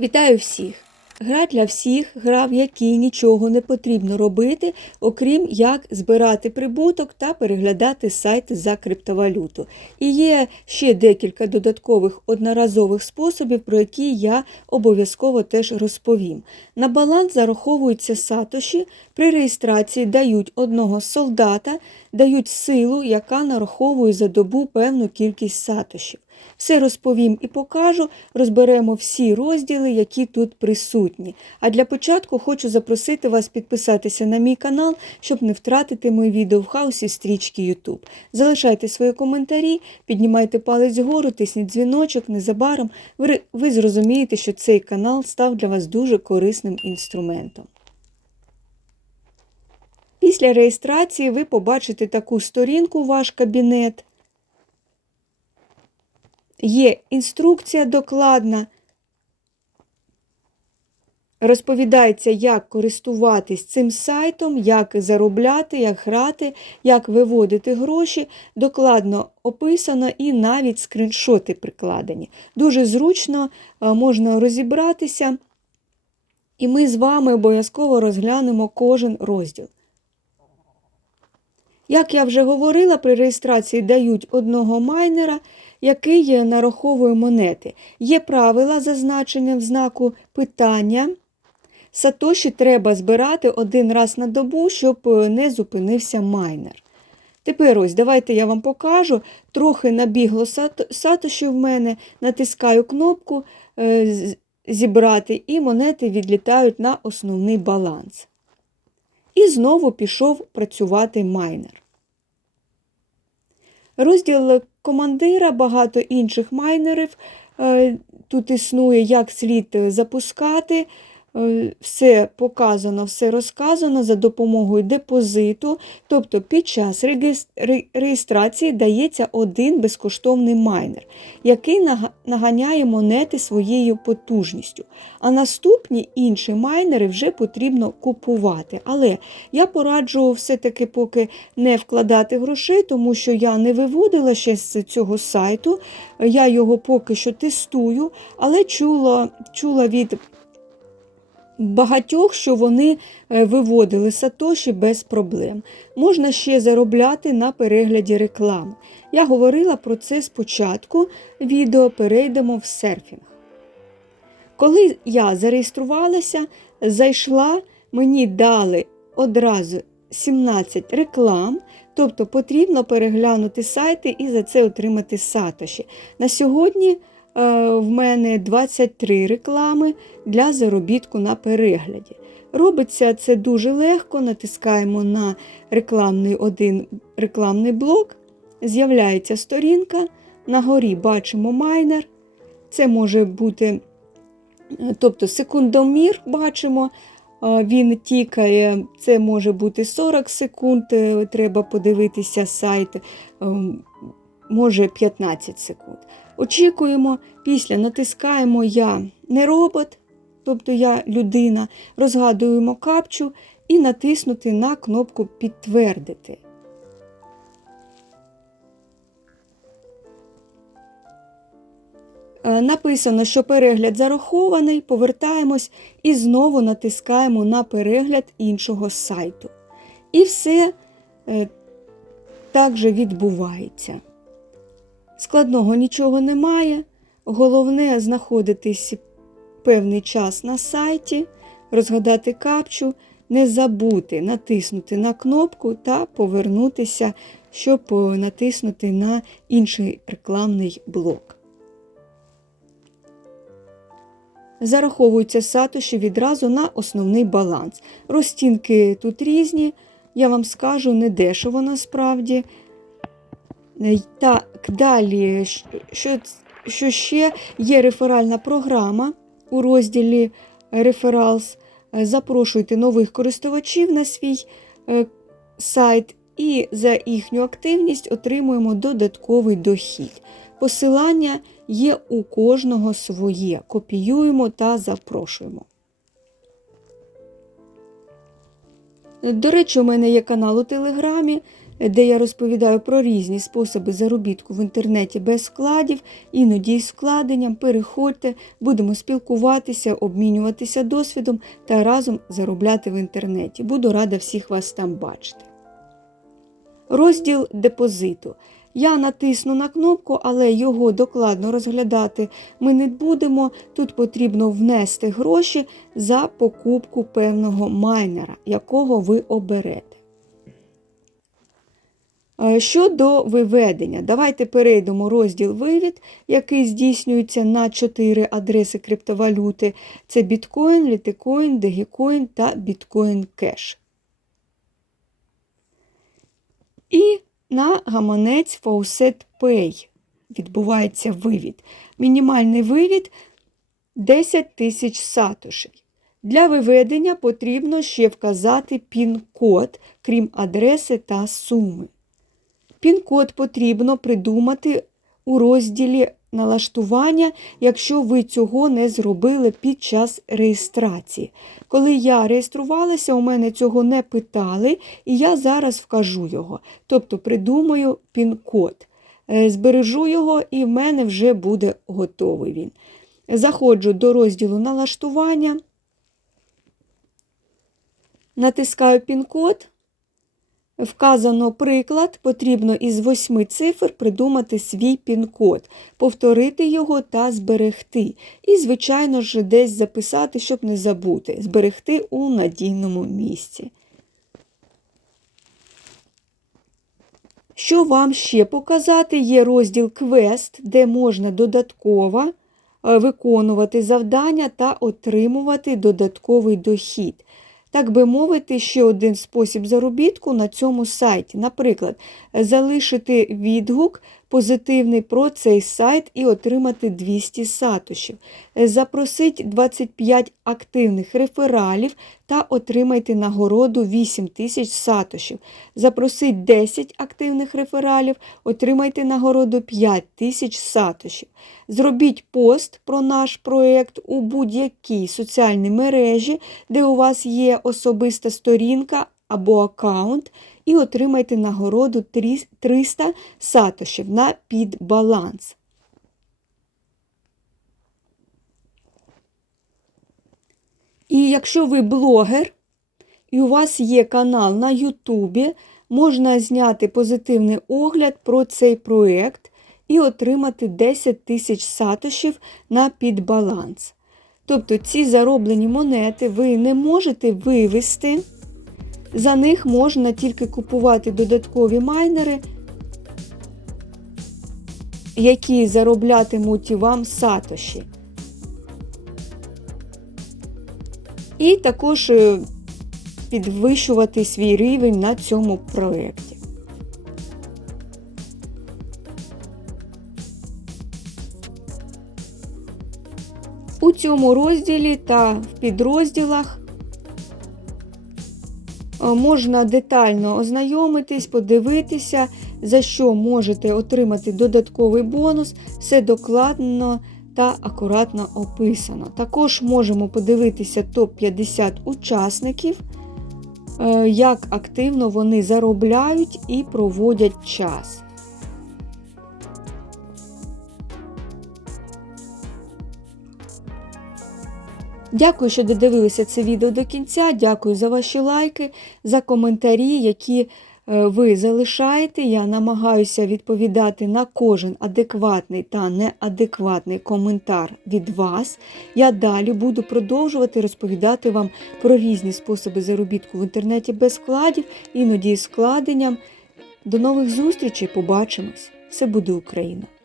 Вітаю всіх! Гра для всіх, гра, в якій нічого не потрібно робити, окрім як збирати прибуток та переглядати сайти за криптовалюту. І є ще декілька додаткових одноразових способів, про які я обов'язково теж розповім. На баланс зараховуються сатоші, при реєстрації дають одного солдата, дають силу, яка нараховує за добу певну кількість сатошів. Все розповім і покажу, розберемо всі розділи, які тут присутні. А для початку хочу запросити вас підписатися на мій канал, щоб не втратити мої відео в хаосі стрічки YouTube. Залишайте свої коментарі, піднімайте палець вгору, тисніть дзвіночок. Незабаром ви, зрозумієте, що цей канал став для вас дуже корисним інструментом. Після реєстрації ви побачите таку сторінку ваш кабінет. Є інструкція докладна. Розповідається, як користуватись цим сайтом, як заробляти, як грати, як виводити гроші. Докладно описано і навіть скріншоти прикладені. Дуже зручно е, можна розібратися, і ми з вами обов'язково розглянемо кожен розділ. Як я вже говорила, при реєстрації дають одного майнера, який нараховує монети. Є правила зазначення в знаку питання. Сатоші треба збирати один раз на добу, щоб не зупинився майнер. Тепер ось, давайте я вам покажу. Трохи набігло сатоші в мене, натискаю кнопку е, зібрати, і монети відлітають на основний баланс. І знову пішов працювати майнер. Розділ командира, багато інших майнерів. е, Тут існує, як слід запускати. Е, Все показано, все розказано за допомогою депозиту. Тобто під час реєстрації дається один безкоштовний майнер, який наганяє монети своєю потужністю. А наступні інші майнери вже потрібно купувати. Але я пораджу все-таки поки не вкладати грошей, тому що я не виводила ще з цього сайту. Я його поки що тестую, але чула, чула від багатьох, що вони е, виводили сатоші без проблем. Можна ще заробляти на перегляді реклами. Я говорила про це спочатку, відео перейдемо в серфінг. Коли я зареєструвалася, зайшла, мені дали одразу 17 реклам, тобто потрібно переглянути сайти і за це отримати сатоші. На сьогодні в мене 23 реклами для заробітку на перегляді. Робиться це дуже легко, натискаємо на рекламний один рекламний блок, з'являється сторінка, на горі бачимо майнер. Це може бути, е, тобто секундомір бачимо, е, він тікає, це може бути 40 секунд, треба подивитися сайт, може 15 секунд. Очікуємо, після натискаємо Я не робот, тобто я людина, розгадуємо капчу і натиснути на кнопку Підтвердити. Е, написано, що перегляд зарахований, повертаємось і знову натискаємо на перегляд іншого сайту. І все е, так же відбувається. Складного нічого немає. Головне знаходитись певний час на сайті, розгадати капчу, не забути натиснути на кнопку та повернутися, щоб натиснути на інший рекламний блок. Зараховуються сатоші відразу на основний баланс. Розцінки тут різні, я вам скажу, не дешево насправді. Е, так, далі, що що ще є реферальна програма у розділі Referrals. Е, запрошуйте нових користувачів на свій е, сайт, і за їхню активність отримуємо додатковий дохід. Посилання є у кожного своє. Копіюємо та запрошуємо. До речі, у мене є канал у Телеграмі де я розповідаю про різні способи заробітку в інтернеті без складів, іноді із складенням. Переходьте, будемо спілкуватися, обмінюватися досвідом та разом заробляти в інтернеті. Буду рада всіх вас там бачити. Розділ депозиту. Я натисну на кнопку, але його докладно розглядати ми не будемо. Тут потрібно внести гроші за покупку певного майнера, якого ви оберете. Е, Щодо виведення, давайте перейдемо розділ вивід, який здійснюється на 4 адреси криптовалюти: це біткоін, літикоін, дегікоін та біткоін кеш. І на гаманець Faucet Pay відбувається вивід. Мінімальний вивід 10 тисяч сатошей. Для виведення потрібно ще вказати пін-код, крім адреси та суми. Пін-код потрібно придумати у розділі налаштування, якщо ви цього не зробили під час реєстрації. Коли я реєструвалася, у мене цього не питали, і я зараз вкажу його. Тобто придумаю пін-код. Е, Збережу його, і в мене вже буде готовий він. Заходжу до розділу налаштування, натискаю пін-код. Вказано приклад, потрібно із восьми цифр придумати свій пін-код, повторити його та зберегти. І, звичайно ж, десь записати, щоб не забути, зберегти у надійному місці. Що вам ще показати? Є розділ квест, де можна додатково е, виконувати завдання та отримувати додатковий дохід. Так би мовити, ще один спосіб заробітку на цьому сайті. Наприклад, залишити відгук позитивний про цей сайт і отримати 200 сатошів. Запросить 25 активних рефералів та отримайте нагороду 8 тисяч сатошів. Запросить 10 активних рефералів, отримайте нагороду 5 тисяч сатошів. Зробіть пост про наш проєкт у будь-якій соціальній мережі, де у вас є особиста сторінка або аккаунт, і отримайте нагороду 300 сатошів на підбаланс. І якщо ви блогер, і у вас є канал на Ютубі, можна зняти позитивний огляд про цей проєкт і отримати 10 тисяч сатошів на підбаланс. Тобто ці зароблені монети ви не можете вивести, за них можна тільки купувати додаткові майнери, які зароблятимуть вам сатоші. І також е, підвищувати свій рівень на цьому проєкті. У цьому розділі та в підрозділах можна детально ознайомитись, подивитися, за що можете отримати додатковий бонус, все докладно та акуратно описано. Також можемо подивитися топ-50 учасників, е, як активно вони заробляють і проводять час. Дякую, що додивилися це відео до кінця. Дякую за ваші лайки, за коментарі, які е, ви залишаєте. Я намагаюся відповідати на кожен адекватний та неадекватний коментар від вас. Я далі буду продовжувати розповідати вам про різні способи заробітку в інтернеті без складів, іноді з складенням. До нових зустрічей, побачимось! Все буде Україна!